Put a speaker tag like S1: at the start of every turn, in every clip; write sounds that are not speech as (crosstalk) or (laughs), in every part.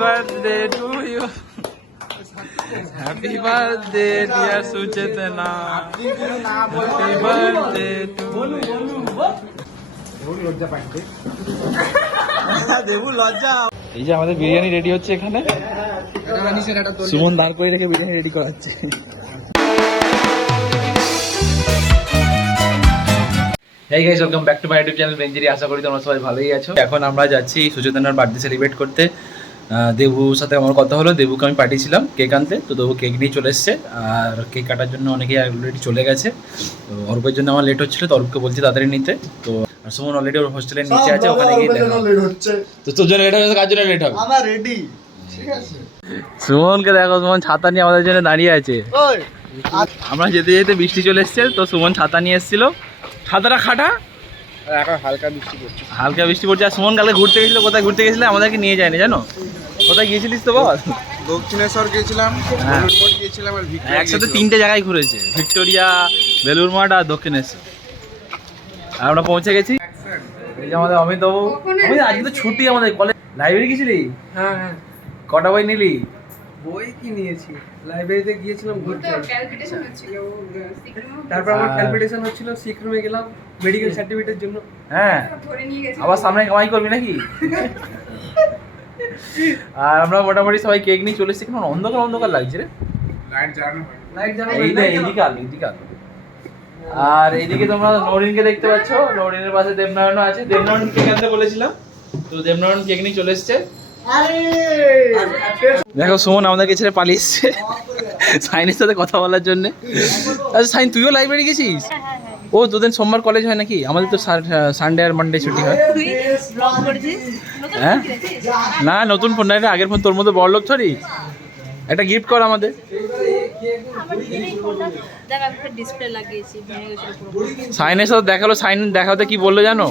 S1: Birthday to you happy birthday dear Suchetana happy birthday to Debu লজ্জা। এই যে আমাদের বিরিয়ানি রেডি হচ্ছে এখানে। সুমন দাঁড় করে রেখে বিরিয়ানি রেডি করাচ্ছে। Hey guys welcome back to my YouTube channel বেঞ্জিরি আশা করি তোমরা সবাই ভালোই আছো। এখন আমরা যাচ্ছি সুচেতনার বার্থডে সেলিব্রেট করতে। দেবুর সাথে আমার কথা হলো দেবুকে আমি পাঠিয়েছিলাম কেক আনতে। তো দেবু কেক নিয়ে চলে এসছে। আর কেক কাটার জন্য অনেকেই অলরেডি চলে গেছে। তো অর্পের জন্য আমার লেট হচ্ছিল তো অর্পকে বলছি তাড়াতাড়ি নিতে। তো আর সুমন অলরেডি ওর হোস্টেলের নিচে আছে ওখানে গিয়ে।
S2: হচ্ছে।
S1: তো তোর জন্য লেট তো কার জন্য লেট হবে?
S2: আমার রেডি ঠিক আছে।
S1: সুমনকে দেখো সুমন ছাতা নিয়ে আমাদের জন্য দাঁড়িয়ে আছে।
S2: ওই
S1: আমরা যেতে যেতে বৃষ্টি চলে এসছে তো সুমন ছাতা নিয়ে এসেছিল। ছাতাটা খাটা।
S2: এখন হালকা বৃষ্টি পড়ছে।
S1: হালকা বৃষ্টি পড়ছে। আর সুমন কালকে ঘুরতে গেছিল কোথায় ঘুরতে গেছিলে আমাদেরকে নিয়ে যায়নি জানো? কোথায় গিয়েছিলিস তো বল?
S2: দক্ষিণেশ্বর গিয়েছিলাম
S1: হ্যাঁ।
S2: হলুদ মোড় গিয়েছিলাম আর
S1: একসাথে তিনটে জায়গায় ঘুরেছে ভিক্টোরিয়া বেলুর মাঠ আর দক্ষিণেশ্বর। আর আমরা পৌঁছে গেছি। এই যে আমাদের অমিত বাবু আজকে তো ছুটি আমাদের কলেজ লাইব্রেরি গেছিলি
S3: হ্যাঁ হ্যাঁ।
S1: কটা বই নিলি?
S3: বই কি নিয়েছি? লাইব্রেরিতে গিয়েছিলাম ঘুরতে। তারপর আমার ক্যালকুলেশন হচ্ছিল সিক রুমে গেলাম মেডিকেল সার্টিফিকেটের জন্য।
S1: হ্যাঁ।
S4: ধরে নিয়ে গেছে।
S1: আবার সামনে কামাই করবি নাকি? আর আমরা মোটামুটি সবাই কেক নিয়ে চলে এসেছি। কেমন? অন্ধকার অন্ধকার লাগছে রে। আর এইদিকে তোমরা নরিনকে দেখতে পাচ্ছ। নরিনের পাশে দেবনারায়ণ আছে। দেবনারায়ণ কেক আনতে বলেছিলাম। তো দেবনারায়ণ কেক নিয়ে চলে এসছে। দেখো সুমন আমাদেরকে ছেড়ে পালিয়ে এসছে সাইনের সাথে কথা বলার জন্য। আচ্ছা সাইন তুইও লাইব্রেরি গেছিস? ও তোদের সোমবার কলেজ হয় নাকি? আমাদের তো সানডে আর মানডে ছুটি হয়। হ্যাঁ? না নতুন ফোন না এটা আগের ফোন তোর মতো বড় লোক থরি। একটা গিফট কর আমাদের। সাইনের সাথে দেখাল সাইন দেখাতে কি বলল জানো?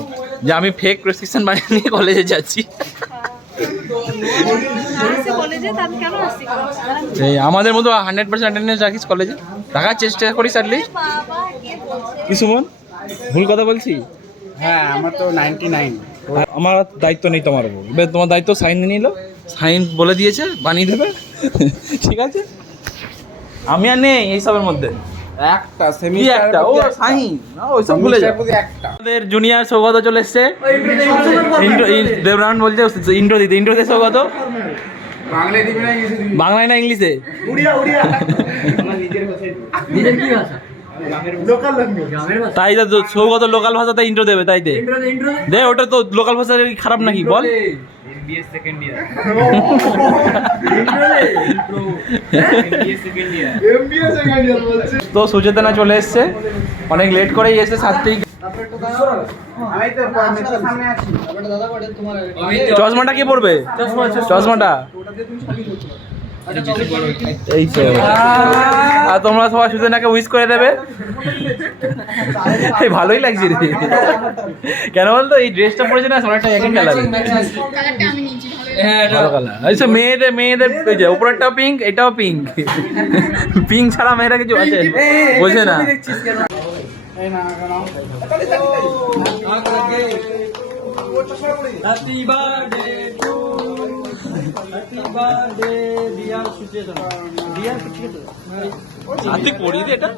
S1: যে আমি ফেক প্রেসক্রিপশন বানিয়ে নিয়ে কলেজে যাচ্ছি। এই আমাদের মতো হান্ড্রেড পার্সেন্ট অ্যাটেন্ডেন্স রাখিস কলেজে। রাখার চেষ্টা করিস অ্যাটলিস্ট
S4: কি
S1: সুমন? ভুল কথা বলছি?
S2: হ্যাঁ আমার তো নাইনটি নাইন
S1: আমার দায়িত্ব নেই তোমার উপর। এবার তোমার দায়িত্ব সাইন নিল। সাইন বলে দিয়েছে বানিয়ে দেবে। (laughs) ঠিক আছে? আমি আর নেই এইসবের মধ্যে।
S2: একটা সেমিস্টার
S1: একটা? ও সাইন। ওইসব ভুলে যাও। আমাদের জুনিয়র সৌগত চলে এসছে। ইন্ট্রো দেবরান বলছে ইন্ট্রো দিতে ইন্ট্রো দিয়ে সৌগত।
S2: বাংলায় দিবি না ইংলিশে দিবি?
S1: বাংলায় না ইংলিশে?
S3: নিজের ভাষা?
S2: লোকাল ল্যাঙ্গুয়েজ
S3: ভাষা।
S1: তাই তো সৌগত লোকাল ভাষাতে ইন্ট্রো দেবে তাই দে।
S3: ইন্ট্রো দে ইন্ট্রো দে
S1: দে ওটা তো লোকাল ভাষা খারাপ নাকি বল।
S2: এমবিএ সেকেন্ড ইয়ার বলছে।
S1: তো সুচেতনা চলে এসছে। অনেক লেট করেই এসে সাতটাই
S2: আমি তো মেট্রোর সামনে আছি
S1: চশমাটা। কি পড়বে চশমাটা এই তো আর তোমরা সবাই সুচেতনাকে উইশ করে দেবে এই ভালোই লাগছে রে কেন বলতো এই ড্রেসটা পরেছে না অনেকটা একই কালার
S3: হ্যাঁ
S1: আচ্ছা মেয়েদের মেয়েদের যে উপরেরটাও পিঙ্ক এটাও পিঙ্ক পিঙ্ক ছাড়া মেয়েরা কিছু আছে বোঝে না
S3: দেখছিস কেন হ্যাপি
S1: হাতে পড়ি দে এটা।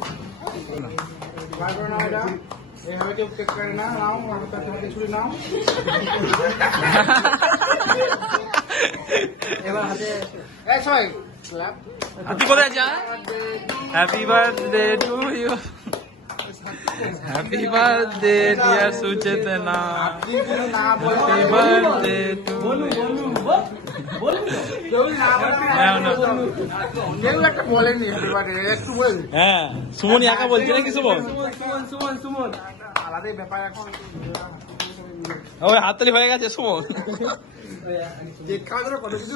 S1: Happy birthday to you happy birthday dear Suchetana happy birthday to হ্যাঁ সুমন একা বলছি নাকি সুমন?
S3: সুমন সুমন
S2: আলাদাই ব্যাপার এখন
S1: হাততালি হয়ে গেছে, সুমন।
S2: কেক খাওয়ার জন্য?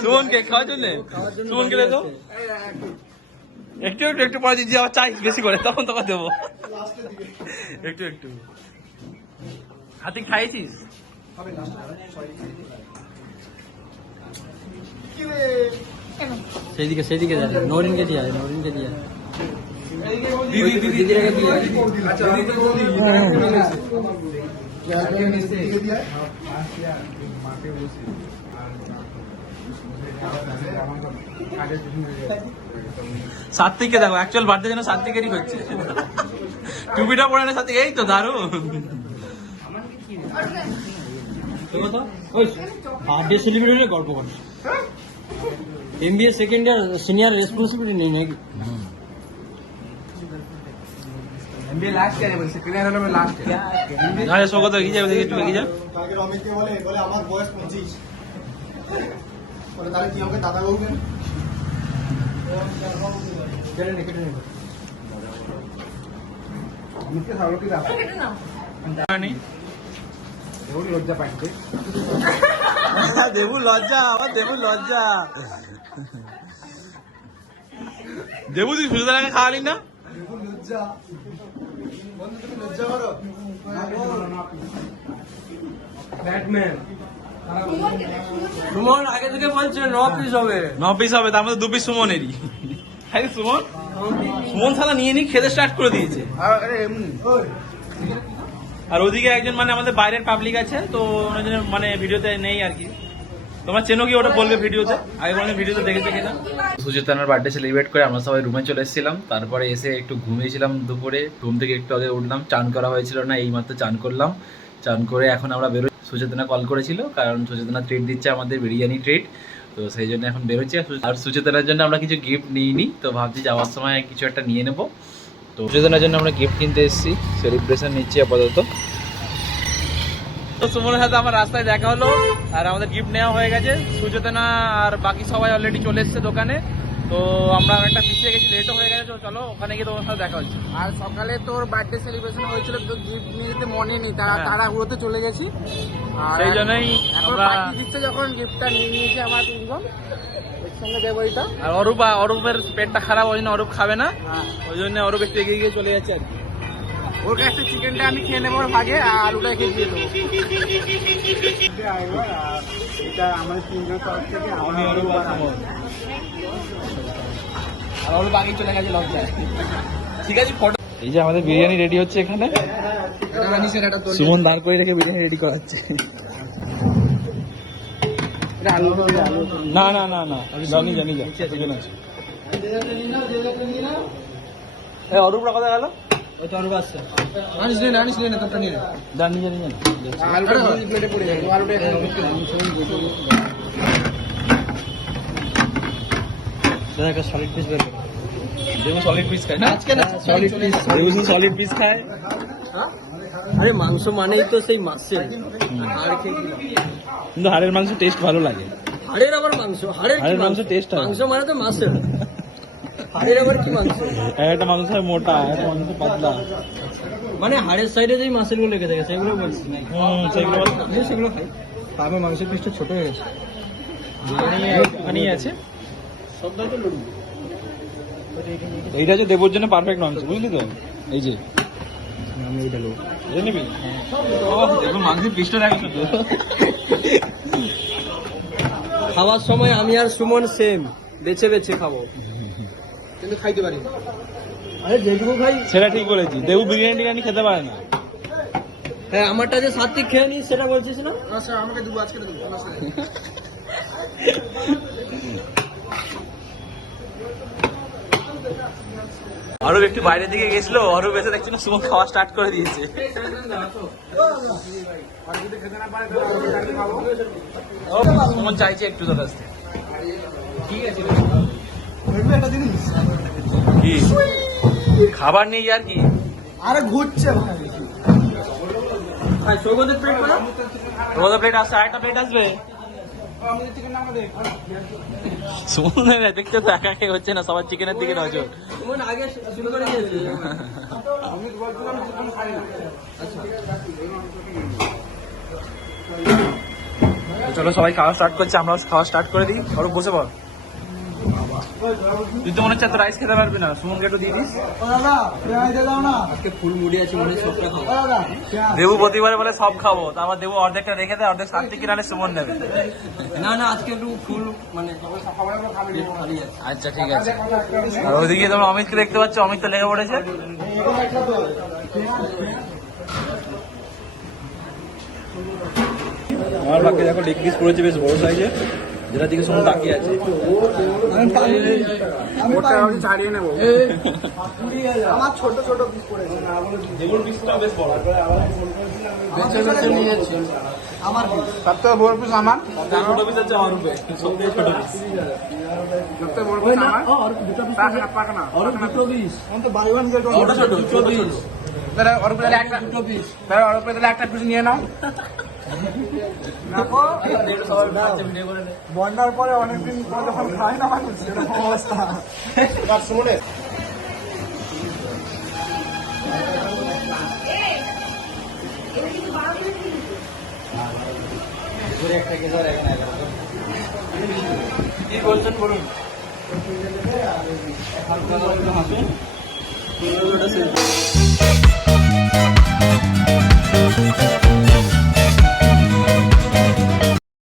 S1: সুমন কে খাওয়ার জন্য সুমন কে দেখো একটু একটু একটু পরে দিদি আবার চাই, বেশি করে, তখন তখন দেবো। একটু একটু। হাতে খাইছিস
S3: সেদিকে সেদিকে যা নরিনকে দিয়া নরিনকে দিয়া। দিদি দিদি দিদিকে দিয়া।
S1: সাত্বিককে দেখো অ্যাকচুয়াল বার্থডে যেন সাত্বিকেরই হচ্ছে। টুপিটা পরে না সাত্বিক এই তো দারুণ।
S3: বার্থডে সেলিব্রেশনের গল্প কর MBA second year senior responsibility নেই নাকি?
S2: এমবিএ লাস্ট ইয়ারে বলছে ক্লিয়ার হলো লাস্ট ইয়ার
S1: আরে সৌগত এগিয়ে যাবে দেখি একটু যা।
S5: বলে বলে আমার বয়স পঁচিশ। বলে তাহলে তুই আমাকে দাদা বলবেন?
S2: অমিতকে সারলো দাও এগুলি লজ্জা পাইছে। (laughs)
S1: দেবু লজ্জা আমার দেবু লজ্জা। দেবু তুই সুযোগ খাওয়ালি না?
S5: লজ্জা। বন্ধু তুমি লজ্জা করো।
S3: ব্যাটম্যান। সুমন আগে থেকে বলছে ন পিস হবে।
S1: ন পিস হবে তার মধ্যে দু পিস সুমনেরই। হ্যাঁ সুমন? সুমন। শালা নিয়ে নিয়ে খেতে স্টার্ট করে দিয়েছে।
S2: আরে এমনি।
S1: আর ওদিকে একজন মানে আমাদের বাইরের পাবলিক আছে, তো মানে ভিডিওতে নেই আর কি। তোমরা চেনো কি ওটা বলবে ভিডিওতে? আগে বলবে ভিডিওতে দেখেছে কিনা সুচেতনার বার্থডে সেলিব্রেট করে আমরা সবাই রুমে চলে এসেছিলাম। তারপরে এসে একটু ঘুমিয়েছিলাম দুপুরে। রুম থেকে একটু আগে উঠলাম। চান করা হয়েছিল না এই মাত্র চান করলাম। চান করে এখন আমরা বেরোই। সুচেতনা কল করেছিল, কারণ সুচেতনা ট্রিট দিচ্ছে আমাদের বিরিয়ানি ট্রিট তো সেই জন্য এখন বেরোচ্ছি। আর সুচেতনার জন্য আমরা কিছু গিফট নিইনি, তো ভাবছি যাওয়ার সময় কিছু একটা নিয়ে নেব। তো সুচেতনার জন্য আমরা গিফট কিনতে এসেছি। সেলিব্রেশন নিচ্ছি আপাতত। তো সুমনের সাথে আমার রাস্তায় দেখা হলো আর আমাদের গিফট নেওয়া হয়ে গেছে। সুচেতনা আর বাকি সবাই অলরেডি চলে এসেছে দোকানে। তো আমরা অনেকটা পিছিয়ে গেছি লেটও হয়ে গেছে তো চলো ওখানে গিয়ে তোমার সাথে দেখা হচ্ছে।
S2: আর সকালে তোর বার্থডে সেলিব্রেশন হয়েছিল তো গিফট নিয়ে যেতে মনে নেই তারা
S1: হ্যাঁ।
S2: তাড়াহুড়োতে চলে গেছি। আর
S1: সেই জন্যই আমরা
S2: দিচ্ছে যখন গিফটটা নিয়ে নিয়েছে আমার তিনজন। সঙ্গে দেবো এটা।
S1: আর অরূপ অরূপের পেটটা খারাপ ওই জন্য অরূপ খাবে না।
S2: হ্যাঁ।
S1: ওই জন্য অরূপ একটু এগিয়ে গিয়ে চলে যাচ্ছে আর কি।
S2: ওর কাছ চিকেনটা আমি খেয়ে নেব ভাগে আর আলুটা খেয়ে দিয়ে দেবো। এটা আমাদের তিনজন তরফ থেকে
S1: আমি অরূপ আর অরূপ আগেই চলে গেছে লজ্জায়। ঠিক আছে ফটো এই যে আমাদের বিরিয়ানি রেডি হচ্ছে এখানে।
S2: এটা তোর
S1: সুমন দাঁড় করে রেখে বিরিয়ানি রেডি করাচ্ছে। না না না না জানি জানি এই অরূপরা কথা গেল? জানি জানি জানি।
S3: দাদা সলিড পিস বের
S1: দেবু সলিড পিস খায় না?
S3: আজকে না solid piece
S1: Debu solid piece খায়?
S3: আরে মাংস মানেই তো সেই মাছের খেয়ে
S1: কিন্তু হাড়ের মাংস টেস্ট ভালো লাগে।
S3: হাড়ের আবার মাংস? হাড়ের
S1: হাড়ের মাংস? taste হয়।
S3: মাংস মানে তো মাছের। হাড়ের আবার কি মাংস?
S1: একটা মাংস হয় মোটা একটা মাংস পাতলা।
S3: মানে হাড়ের সাইডে যেই মাছেরগুলো লেগে থাকে সেগুলো বলছি
S1: সেগুলো।
S3: সেগুলো খাই। আমার মাংসের পিসটা ছোট হয়ে গেছে।
S1: আছে? এইটা হচ্ছে দেবর জন্য পারফেক্ট মাংস বুঝলি তো? এই যে।
S3: আমি এটা লোক
S1: নিবি মাংসের পিসটা রাখি
S3: খাওয়ার সময় আমি আর সুমন সেম বেছে বেছে খাব।
S2: কিন্তু খাইতে পারি
S3: আরে যেটুকু খাই।
S1: সেটা ঠিক বলেছি। দেবু বিরিয়ানি টিরিয়ানি খেতে পারে না।
S3: হ্যাঁ আমারটা যে সাত্বিক খেয়ে নি সেটা বলছিস না?
S2: আচ্ছা আমাকে দেবো আজকে দেবো সমস্যা নেই।
S1: অরূপ একটু বাইরের দিকে গেছিল অরূপ এসে দেখছি না সুমন খাওয়া স্টার্ট করে দিয়েছে। সুমন চাইছে একটু তোর কাছ থেকে। কি? খাবার নেই আর কি?
S5: আরে ঘুরছে ভাই।
S3: সৌগতের প্লেট
S1: রোজা প্লেট আসছে আরেকটা প্লেট আসবে?
S2: চিকেন না,
S1: দেখতে তো একা একাই হচ্ছে না, সবার চিকেনের দিকে নজর। চলো সবাই খাওয়া স্টার্ট করছে, আমরাও খাওয়া স্টার্ট করে দিই। অরূপ বসে পড়। তুই তো মনে হচ্ছে তো রাইস খেতে পারবি না। সুমনকে একটু দিয়ে দিস।
S5: দাদা পেঁয়াজ দিয়ে দাও না
S3: আজকে ফুল মুড়ি আছে মনে সবটা খাব।
S1: দেবু প্রতিবারে বলে সব খাব। তো আমার দেবু অর্ধেকটা রেখে দেয় অর্ধেক শান্তি কিনারে সুমন নেবে।
S3: না না আজকে একটু ফুল মানে
S1: আচ্ছা ঠিক আছে। আর ওইদিকে তোমরা অমিতকে দেখতে পাচ্ছ অমিত তো লেগে পড়েছে। আমার ভাগ্যে দেখো লেগ পিস পড়েছে বেশ বড় সাইজের যেটা দিকে তাকিয়ে আছে।
S2: ছাড়িয়ে নেব।
S5: আমার ছোট ছোট পিস পড়েছে।
S1: যেগুলো পিসটা বেশ বড়।
S5: বেছে বেছে নিয়ে যাচ্ছি আমার
S2: সব থেকে বড় পিস আমার?
S1: ছোট পিস আছে আমার রূপে। সব থেকে ছোট পিস
S2: সব থেকে বড় পিস আমার? পাকনা পাকনা
S5: আমার তো বাই ওয়ান গেট
S1: ওটা ছোট ছোট পিস
S2: তাহলে ওর একটা
S5: দুটো পিস
S2: তাহলে ওর একটা পিস নিয়ে নাও।
S5: বন্যার পরে অনেকদিন পর যখন খাই না মানুষ এরকম অবস্থা। শুনে।
S1: কি বলছেন বলুন? হাসুন